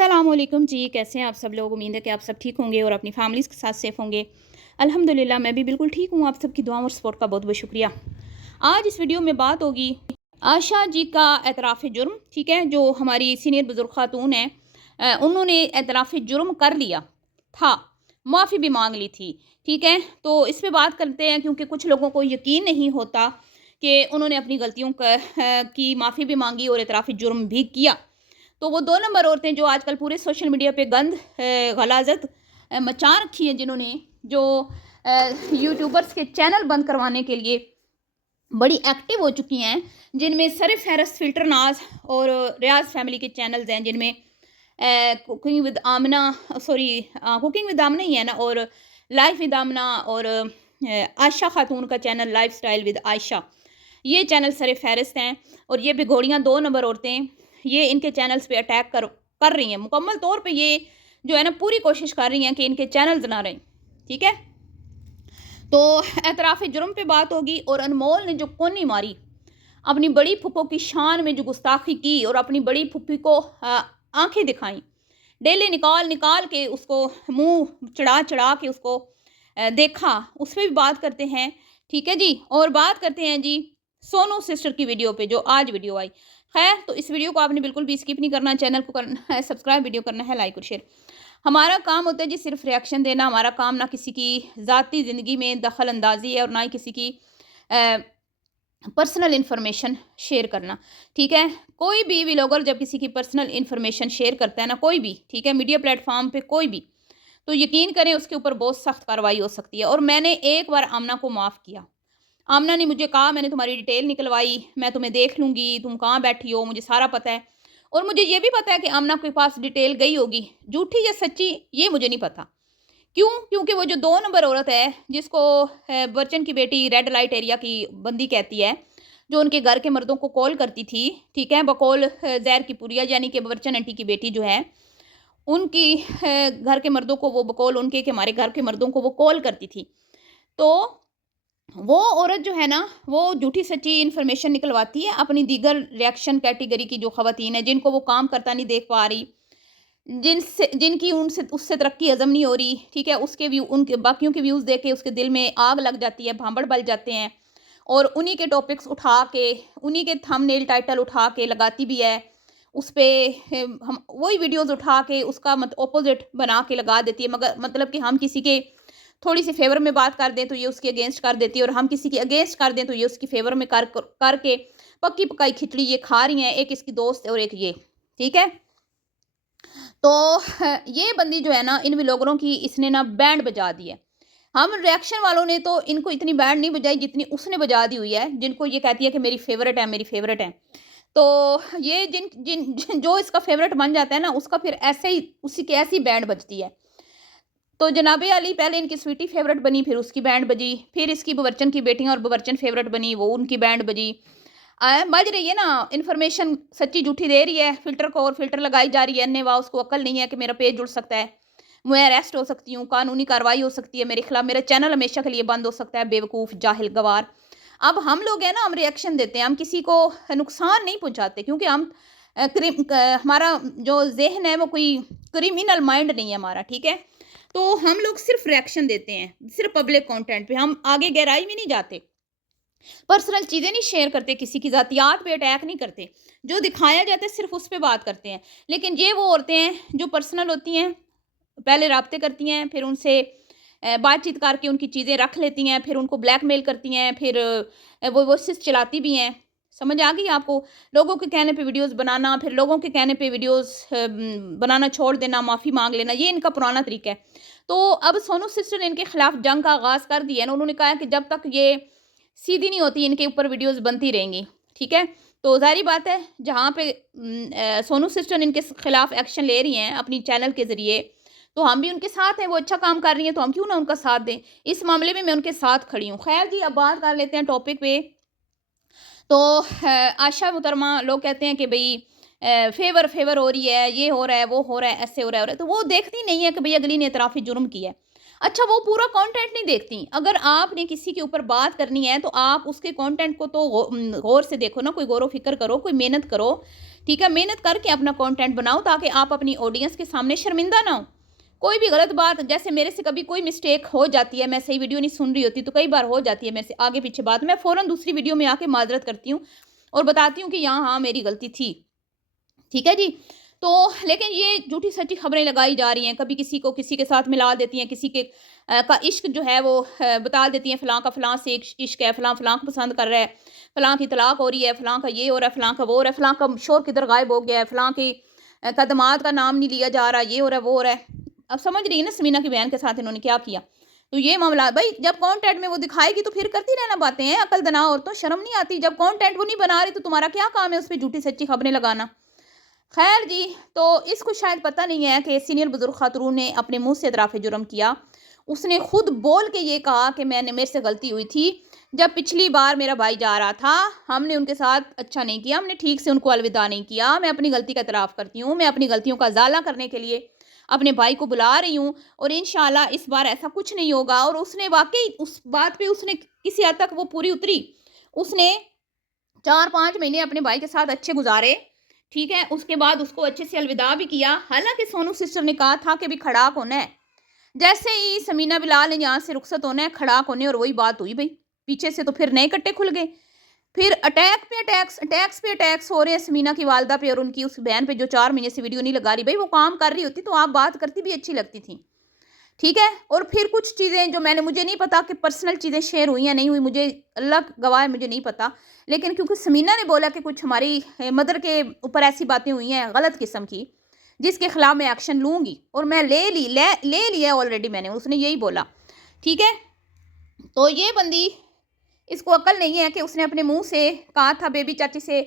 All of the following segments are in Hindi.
सलामुअलैकुम जी, कैसे हैं आप सब लोग। उम्मीद है कि आप सब ठीक होंगे और अपनी फैमिलीज़ के साथ सेफ़ होंगे। अल्हम्दुलिल्लाह मैं भी बिल्कुल ठीक हूँ। आप सबकी दुआओं और सपोर्ट का बहुत बहुत शुक्रिया। आज इस वीडियो में बात होगी आशा जी का एतराफ़ जुर्म, ठीक है, जो हमारी सीनियर बुज़ुर्ग खातून हैं, उन्होंने एतराफ़ जुर्म कर लिया था, माफ़ी भी मांग ली थी, ठीक है। तो इस पे बात करते हैं क्योंकि कुछ लोगों को यकीन नहीं होता कि उन्होंने अपनी गलतियों की माफ़ी भी मांगी और एतराफ़ जुर्म भी किया। तो वो 2 नंबर औरतें जो आजकल पूरे सोशल मीडिया पे गंद गलाज़त मचा रखी है, जिन्होंने जो यूट्यूबर्स के चैनल बंद करवाने के लिए बड़ी एक्टिव हो चुकी हैं, जिनमें सरफ़हरिस्त फ़िल्टर नाज़ और रियाज़ फैमिली के चैनल्स हैं, जिनमें cooking with Amna, cooking with Amna ही है ना, और लाइफ़ विद आमना, और आयशा खातून का चैनल लाइफ़स्टाइल विद आयशा। ये चैनल सरफ़हरिस्त हैं और ये बेघोड़ियाँ 2 नंबर औरतें, ये इनके चैनल्स पे अटैक कर रही हैं। मुकम्मल तौर पे ये जो है ना पूरी कोशिश कर रही हैं कि इनके चैनल्स ना रहें, ठीक है। तो एतराफ़ जुर्म पे बात होगी। और अनमोल ने जो कोनी मारी, अपनी बड़ी फुप्पो की शान में जो गुस्ताखी की और अपनी बड़ी फुप्पी को आँखें दिखाई, डेले निकाल निकाल के उसको मुँह चढ़ा चढ़ा के उसको देखा, उस पे भी बात करते हैं, ठीक है जी। और बात करते हैं जी सोनू सिस्टर की वीडियो पे जो आज वीडियो आई। खैर, तो इस वीडियो को आपने बिल्कुल भी स्किप नहीं करना, चैनल को करना है सब्सक्राइब, वीडियो करना है लाइक और शेयर। हमारा काम होता है जी सिर्फ रिएक्शन देना। हमारा काम ना किसी की ज़ाती ज़िंदगी में दखल अंदाजी है और ना ही किसी की पर्सनल इन्फॉर्मेशन शेयर करना, ठीक है। कोई भी व्लॉगर जब किसी की पर्सनल इन्फॉर्मेशन शेयर करता है ना, कोई भी, ठीक है, मीडिया प्लेटफॉर्म पे कोई भी, तो यकीन करें उसके ऊपर बहुत सख्त कार्रवाई हो सकती है। और मैंने एक बार आमना को माफ़ किया। आमना ने मुझे कहा, मैंने तुम्हारी डिटेल निकलवाई, मैं तुम्हें देख लूँगी, तुम कहाँ बैठी हो, मुझे सारा पता है। और मुझे ये भी पता है कि आमना के पास डिटेल गई होगी, झूठी या सच्ची ये मुझे नहीं पता। क्यों? क्योंकि वो जो 2 नंबर औरत है, जिसको बच्चन की बेटी रेड लाइट एरिया की बंदी कहती है, जो उनके घर के मर्दों को कॉल करती थी, ठीक है, बकौल ज़ैर की पुरिया, यानी कि बच्चन आंटी की बेटी जो है, उनकी घर के मर्दों को वो बकौल उनके कि हमारे घर के मर्दों को वो कॉल करती थी। तो वो औरत जो है ना, वो झूठी सच्ची इन्फॉर्मेशन निकलवाती है अपनी दीगर रिएक्शन कैटेगरी की जो ख़वातीन है, जिनको वो काम करता नहीं देख पा रही, जिनकी उनसे उससे तरक्की हज़म नहीं हो रही, ठीक है, उसके व्यू उनके बाकियों के व्यूज़ देख के उसके दिल में आग लग जाती है, भांबड़ बल जाते हैं, और उन्हीं के टॉपिक्स उठा के, उन्हीं के थंबनेल टाइटल उठा के लगाती भी है। उस पे हम वही वीडियोज़ उठा के उसका ऑपोज़िट बना के लगा देती है, मगर मतलब कि हम किसी के थोड़ी-सी फ़ेवर में बात कर दें तो ये उसके अगेंस्ट कर देती है, और हम किसी के अगेंस्ट कर दें तो ये उसकी फ़ेवर में करके पक्की-पकाई खिचड़ी ये खा रही हैं, एक इसकी दोस्त है और एक ये, ठीक है? तो ये बंदी जो है ना, इन व्लॉगरों की इसने ना बैंड बजा दी है। हम रिएक्शन वालों ने तो इनको इतनी बैंड नहीं बजाई जितनी उसने बजा दी हुई है, जिनको ये कहती है कि मेरी फ़ेवरेट है, मेरी फ़ेवरेट है। तो ये जिन जिन जिन जो इसका फ़ेवरेट बन जाता है ना, उसका फिर ऐसे ही उसी की ऐसी बैंड बजती है। तो जनाबे अली पहले इनकी स्वीटी फ़ेवरेट बनी, फिर उसकी बैंड बजी, फिर इसकी बबरचन की बेटियाँ और बबरचन फ़ेवरेट बनी, वो उनकी बैंड बजी। बज रही है ना, इन्फॉर्मेशन सच्ची झूठी दे रही है, फ़िल्टर को और फ़िल्टर लगाई जा रही है, अन्य-वाह उसको अक्ल नहीं है कि मेरा पेज जुड़ सकता है, मैं अरेस्ट हो सकती हूँ, कानूनी कार्रवाई हो सकती है मेरे खिलाफ, मेरा चैनल हमेशा के लिए बंद हो सकता है, बेवकूफ़, जाहिल, गँवार। अब हम लोग हैं ना, हम रिएक्शन देते हैं, हम किसी को नुकसान नहीं पहुँचाते, क्योंकि हम हमारा जो ज़हन है वो कोई क्रिमिनल माइंड नहीं है हमारा, ठीक है? तो हम लोग सिर्फ़ रिएक्शन देते हैं, सिर्फ़ पब्लिक कंटेंट पे, हम आगे गहराई में नहीं जाते। पर्सनल चीज़ें नहीं शेयर करते, किसी की ज़ातियात पे अटैक नहीं करते। जो दिखाया जाता है सिर्फ़ उस पे बात करते हैं। लेकिन ये वो औरतें हैं जो पर्सनल होती हैं, पहले राब्ते करती हैं, फिर उनसे बातचीत करके उनकी चीज़ें रख लेती हैं, फिर उनको ब्लैकमेल करती हैं, फिर वो वॉइसेस चलाती भी हैं। समझ आ गई आपको? लोगों के कहने पे वीडियोज़ बनाना, फिर लोगों के कहने पे वीडियोज़ बनाना छोड़ देना, माफ़ी माँग लेना, ये इनका पुराना तरीका है। तो अब सोनू सिस्टर ने इनके खिलाफ जंग का आगाज़ कर दिया है ना, उन्होंने कहा है कि जब तक ये सीधी नहीं होती, इनके ऊपर वीडियोज़ बनती रहेंगी, ठीक है? तो ज़ाहिर-सी बात है, जहाँ पे सोनू सिस्टर इनके खिलाफ एक्शन ले रही हैं अपनी चैनल के ज़रिए, तो हम भी उनके साथ हैं, वो अच्छा काम कर रही हैं, तो हम क्यों ना उनका साथ दें? इस मामले में मैं उनके साथ खड़ी हूँ। ख़ैर जी, अब बात कर लेते हैं टॉपिक पे। तो आशा मुहतरमा लोग कहते हैं कि भई फ़ेवर फ़ेवर हो रही है, ये हो रहा है, वो हो रहा है, ऐसे हो रहा है, तो वो देखती नहीं है कि भई अगली ने इतराफ़ी जुर्म किया है। अच्छा, वो पूरा कंटेंट नहीं देखती। अगर आपने किसी के ऊपर बात करनी है तो आप उसके कंटेंट को तो गौर से देखो ना, कोई गौर-व-फ़िक्र करो, कोई मेहनत करो ठीक है, मेहनत करके अपना कंटेंट बनाओ ताकि आप अपनी ऑडियंस के सामने शर्मिंदा ना हो। कोई भी गलत बात, जैसे मेरे से कभी कोई मिस्टेक हो जाती है, मैं सही वीडियो नहीं सुन रही होती तो कई बार हो जाती है मेरे से आगे पीछे बात, मैं फ़ौरन दूसरी वीडियो में आके माजरत करती हूँ और बताती हूँ कि यहाँ हाँ मेरी गलती थी। ठीक है जी। तो लेकिन ये झूठी सच्ची खबरें लगाई जा रही हैं, कभी किसी को किसी के साथ मिला देती हैं, किसी के का इश्क जो है वो बता देती हैं, फ़लाँ का फ़लाँ से इश्क है, फ़लाँ फ़लाँ को पसंद कर रहा है, फ़लाँ की तलाक हो रही है, फ़लाँ का ये हो रहा है, फ़लाँ का वो हो रहा है, फ़लाँ का शौहर किधर गायब हो गया है, फ़लाँ की का दामाद का नाम नहीं लिया जा रहा, ये हो रहा है, वो हो रहा है। अब समझ रही है ना समीना की बहन के साथ इन्होंने क्या किया। तो ये मामला भई जब कंटेंट में वो दिखाएगी तो फिर करती रहना बातें हैं, अकल दना औरतों, शर्म नहीं आती? जब कंटेंट वो नहीं बना रही तो तुम्हारा क्या काम है उस पे झूठी सच्ची खबरें लगाना? खैर जी, तो इसको शायद पता नहीं है कि सीनियर बुजुर्ग खातून ने अपने मुँह से इतराफ़ जुर्म किया। उसने खुद बोल के ये कहा कि मेरे से गलती हुई थी। जब पिछली बार मेरा भाई जा रहा था, हमने उनके साथ अच्छा नहीं किया, हमने ठीक से उनको अलविदा नहीं किया। मैं अपनी गलती का इतराफ़ करती हूँ। मैं अपनी गलतियों का इज़ाला करने के लिए अपने भाई को बुला रही हूँ और इंशाअल्लाह इस बार ऐसा कुछ नहीं होगा। और उसने वाक़ई उस बात पे उसने किसी हद तक वो पूरी उतरी। उसने 4-5 महीने अपने भाई के साथ अच्छे गुज़ारे, ठीक है? उसके बाद उसको अच्छे से अलविदा भी किया। हालाँकि सोनू सिस्टर ने कहा था कि अभी खड़ाक होना है। जैसे ही समीना बिलाल ने यहाँ से रुखसत होना है, खड़ाक होने और वही बात हुई भई। पीछे से तो फिर नए कट्टे खुल गए। फिर अटैक्स पे अटैक्स हो रहे हैं समीना की वालिदा पे और उनकी उस बहन पे जो 4 महीने से वीडियो नहीं लगा रही। भई वो काम कर रही होती तो आप बात करती भी अच्छी लगती थी। ठीक है? और फिर कुछ चीज़ें जो मुझे नहीं पता कि पर्सनल चीज़ें शेयर हुई या नहीं हुई, मुझे अल्लाह गवाह है मुझे नहीं पता। लेकिन क्योंकि समीना ने बोला कि कुछ हमारी मदर के ऊपर ऐसी बातें हुई हैं गलत किस्म की, जिसके खिलाफ मैं एक्शन लूँगी और मैं ले लिया ऑलरेडी मैंने, उसने यही बोला। ठीक है? तो ये बंदी, इसको अक्ल नहीं है कि उसने अपने मुँह से कहा था बेबी चाची से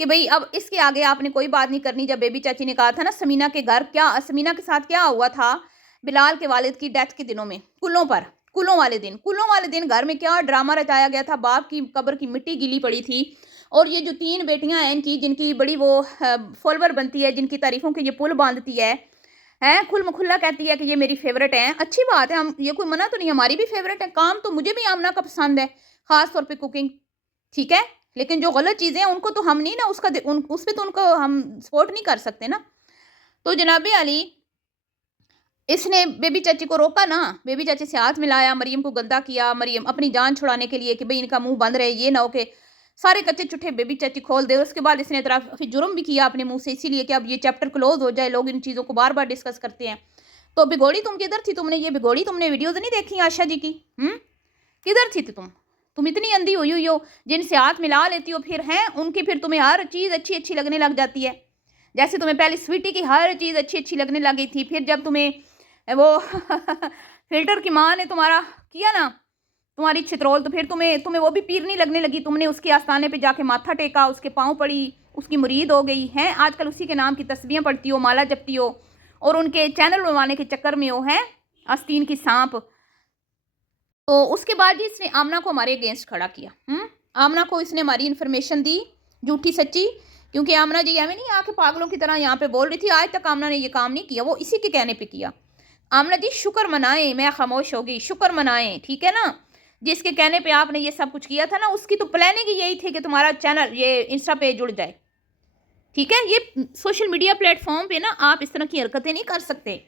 कि भई अब इसके आगे आपने कोई बात नहीं करनी। जब बेबी चाची ने कहा था ना समीना के साथ क्या हुआ था बिलाल के वालिद की डेथ के दिनों में, कुल्लों वाले दिन घर में क्या ड्रामा रचाया गया था। बाप की कब्र की मिट्टी गीली पड़ी थी और ये जो 3 बेटियाँ हैं इनकी, जिनकी बड़ी वो फॉलोवर बनती है, जिनकी तारीफ़ों के ये पुल बाँधती है, खुल्म-खुल्ला कहती है कि ये मेरी फ़ेवरेट हैं। अच्छी बात है, हम ये कोई मना तो नहीं, हमारी भी फ़ेवरेट है। काम तो मुझे भी आमना का पसंद है, ख़ास तौर पे कुकिंग, ठीक है? लेकिन जो गलत चीज़ें हैं उनको तो हम नहीं ना उस पे तो उनको हम सपोर्ट नहीं कर सकते ना। तो जनाबे अली, इसने बेबी चाची को रोका ना, बेबी चाची से हाथ मिलाया, मरियम को गंदा किया, मरियम अपनी जान छुड़ाने के लिए कि भई इनका मुँह बंद रहे, ये ना हो कि सारे कच्चे-चिट्ठे बेबी चाची खोल दे। उसके बाद इसने इतराफ़ी जुर्म भी किया अपने मुँह से, इसीलिए कि अब ये चैप्टर क्लोज़ हो जाए, लोग इन चीज़ों को बार-बार डिस्कस करते हैं। तो भिगोड़ी तुम किधर थी? तुमने वीडियोज़ नहीं देखी आशा जी की? किधर थी तुम? तुम इतनी अंधी हुई हो, जिनसे हाथ मिला लेती हो फिर हैं, उनकी फिर तुम्हें हर चीज़ अच्छी-अच्छी लगने लग जाती है। जैसे तुम्हें पहले स्वीटी की हर चीज़ अच्छी-अच्छी लगने लगी थी, फिर जब तुम्हें वो फ़िल्टर की माँ ने तुम्हारा किया ना, तुम्हारी छितरौल, तो फिर तुम्हें तुम्हें वो भी पीरनी लगने लगी। तुमने उसके आस्थाने पे जाके माथा टेका, उसके पाँव पड़ी, उसकी मुरीद हो गई, हैं? आजकल उसी के नाम की तस्बीहें पढ़ती हो, माला जपती हो और उनके चैनल बनवाने के चक्कर में हो, हैं? आस्तीन की साँप। तो उसके बाद जी इसने आमना को हमारे अगेंस्ट खड़ा किया। आमना को इसने हमारी इन्फॉर्मेशन दी, झूठी सच्ची, क्योंकि आमना जी हमें नहीं आके पागलों की तरह यहाँ पे बोल रही थी। आज तक आमना ने ये काम नहीं किया, वो इसी के कहने पे किया। आमना जी शुक्र मनाएं, मैं खामोश हो गई, शुक्र मनाएं, ठीक है ना? जिसके कहने पे आपने ये सब कुछ किया था ना, उसकी तो प्लानिंग ही यही थी कि तुम्हारा चैनल ये इंस्टा पे जुड़ जाए, ठीक है? ये सोशल मीडिया प्लेटफॉर्म पे ना आप इस तरह की हरकतें नहीं कर सकते।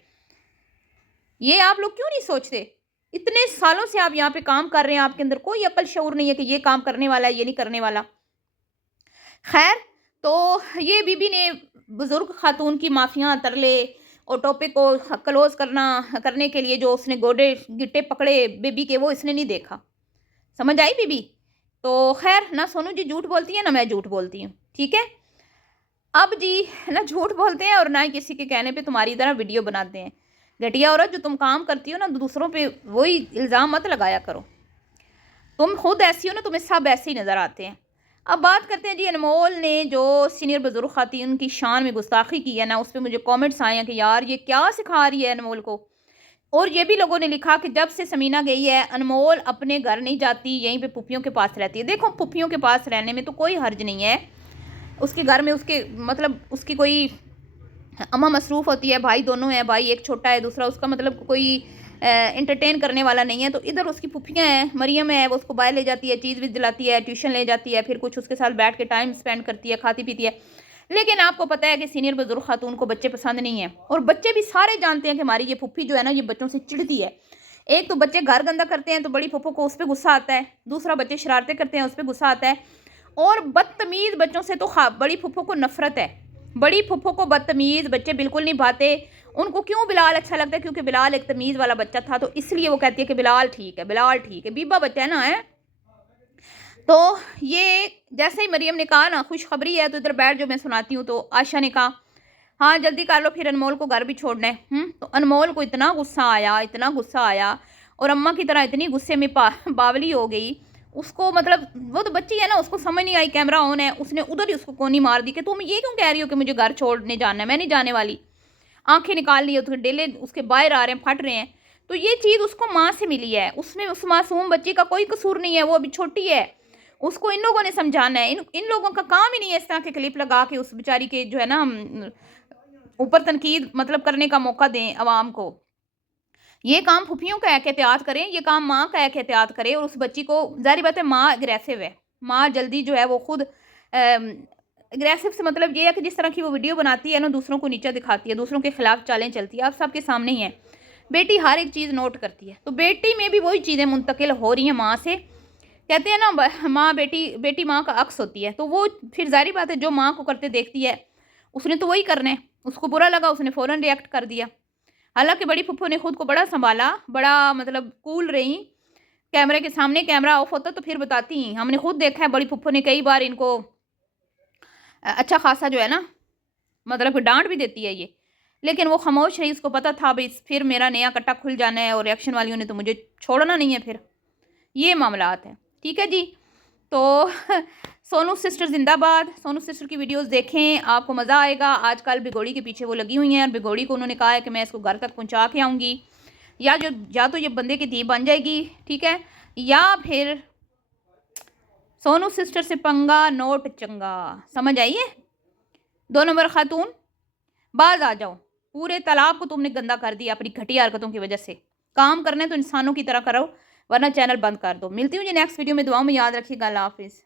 ये आप लोग क्यों नहीं सोचते? इतने सालों से आप यहाँ पे काम कर रहे हैं, आपके अंदर कोई अक्ल शऊर नहीं है कि ये काम करने वाला है, ये नहीं करने वाला। खैर, तो ये बीबी ने बुजुर्ग खातून की माफिया तरले और टॉपिक को क्लोज करने के लिए जो उसने गोडे गिट्टे पकड़े बेबी के, वो इसने नहीं देखा। समझ आई बीबी? तो खैर, ना सोनू जी झूठ बोलती है ना मैं झूठ बोलती हूँ, ठीक है? अब जी ना झूठ बोलते हैं और ना ही किसी के कहने पे तुम्हारी तरह वीडियो बनाते हैं। घटिया औरत, जो तुम काम करती हो ना, दूसरों पे वही इल्ज़ाम मत लगाया करो। तुम खुद ऐसी हो ना, तुम्हें सब ऐसे ही नज़र आते हैं। अब बात करते हैं जी, अनमोल ने जो सीनियर बुजुर्ग खातून की शान में गुस्ताखी की है ना, उस पे मुझे कमेंट्स आए हैं कि यार ये क्या सिखा रही है अनमोल को। और ये भी लोगों ने लिखा कि जब से समीना गई है अनमोल अपने घर नहीं जाती, यहीं पे पुप्पियों के पास रहती है। देखो, पुप्पियों के पास रहने में तो कोई हर्ज नहीं है। उसके घर में उसके मतलब उसकी कोई अम्मा मसरूफ़ होती है, भाई दोनों हैं, भाई एक छोटा है, दूसरा उसका मतलब कोई एंटरटेन करने वाला नहीं है। तो इधर उसकी फूफियाँ हैं, मरियम है, वो उसको बाहर ले जाती है, चीज़ भी दिलाती है, ट्यूशन ले जाती है, फिर कुछ उसके साथ बैठ के टाइम स्पेंड करती है, खाती पीती है। लेकिन आपको पता है कि सीनियर बुजुर्ग खातून को बच्चे पसंद नहीं है, और बच्चे भी सारे जानते हैं कि हमारी ये फुफ्फी जो है ना ये बच्चों से चिढ़ती है। एक तो बच्चे घर गंदा करते हैं तो बड़ी फुफ्फो को उस पर गुस्सा आता है, दूसरा बच्चे शरारतें करते हैं उस पर गुस्सा आता है, और बदतमीज़ बच्चों से तो बड़ी फुफ्फो को नफरत है। बड़ी फुफ्फो को बदतमीज़ बच्चे बिल्कुल नहीं भाते। उनको क्यों बिलाल अच्छा लगता है? क्योंकि बिलाल एक तमीज़ वाला बच्चा था, तो इसलिए वो कहती है कि बिलाल ठीक है, बिलाल ठीक है, बीबा बच्चा है ना है। तो ये जैसे ही मरियम ने कहा ना खुशखबरी है, तो इधर बैठ जो मैं सुनाती हूँ। तो आशा ने कहा हाँ जल्दी कर लो, फिर अनमोल को घर भी छोड़ना है। तो अनमोल को इतना गुस्सा आया, इतना गुस्सा आया, और अम्मा की तरह इतनी गुस्से में बावली हो गई। उसको मतलब वो तो बच्ची है ना, उसको समझ नहीं आई कैमरा ऑन है, उसने उधर ही उसको कोनी मार दी कि तुम ये क्यों कह रही हो कि मुझे घर छोड़ने जाना है, मैं नहीं जाने वाली। आंखें निकाल ली, उसके डेले उसके बाहर आ रहे हैं, फट रहे हैं। तो ये चीज़ उसको माँ से मिली है, उसमें उस मासूम बच्ची का कोई कसूर नहीं है, वो अभी छोटी है। उसको इन लोगों ने समझाना है। इन लोगों का काम ही नहीं है इस तरह के क्लिप लगा के उस बेचारी के जो है ना ऊपर तनकीद मतलब करने का मौका दें अवाम को। ये काम फुफियों का है कि एहतियात करें, ये काम माँ का है कि एहतियात करे। और उस बच्ची को ज़ाहिर बात है माँ अग्रेसिव है, माँ जल्दी जो है वो खुद अग्रेसिव से मतलब ये है कि जिस तरह की वो वीडियो बनाती है ना, दूसरों को नीचा दिखाती है, दूसरों के खिलाफ चालें चलती है, आप सबके सामने ही है। बेटी हर एक चीज़ नोट करती है, तो बेटी में भी वही चीज़ें मुंतकिल हो रही हैं माँ से। कहते हैं ना माँ बेटी माँ का अक्स होती है, तो वो फिर ज़ाहिर बात है जो माँ को करते देखती है उसने तो वही करना है। उसको बुरा लगा, उसने फ़ौरन रिएक्ट कर दिया। हालांकि बड़ी फुफ्फो ने खुद को बड़ा संभाला, बड़ा मतलब कूल रही। कैमरे के सामने कैमरा ऑफ होता तो फिर बताती, हमने खुद देखा है बड़ी फुफ्फो ने कई बार इनको अच्छा खासा जो है ना मतलब डांट भी देती है ये, लेकिन वो खामोश रही। उसको पता था भाई फिर मेरा नया कट्टा खुल जाना है, और रिएक्शन वालियों ने तो मुझे छोड़ना नहीं है। फिर ये मामलात है, ठीक है जी। तो सोनू सिस्टर जिंदाबाद। सोनू सिस्टर की वीडियोस देखें, आपको मज़ा आएगा। आजकल बिगोड़ी के पीछे वो लगी हुई हैं, और बिगोड़ी को उन्होंने कहा है कि मैं इसको घर तक पहुंचा के आऊँगी, या तो ये बंदे की धी बन जाएगी, ठीक है, या फिर सोनू सिस्टर से पंगा नोट चंगा। समझ आई है? 2 नंबर खातून बाज आ जाओ, पूरे तालाब को तुमने गंदा कर दिया अपनी घटिया हरकतों की वजह से। काम करना है तो इंसानों की तरह करो, वरना चैनल बंद कर दो। मिलती हूँ जी नेक्स्ट वीडियो में, दुआओं में याद रखिएगा। अल्लाह हाफिज़।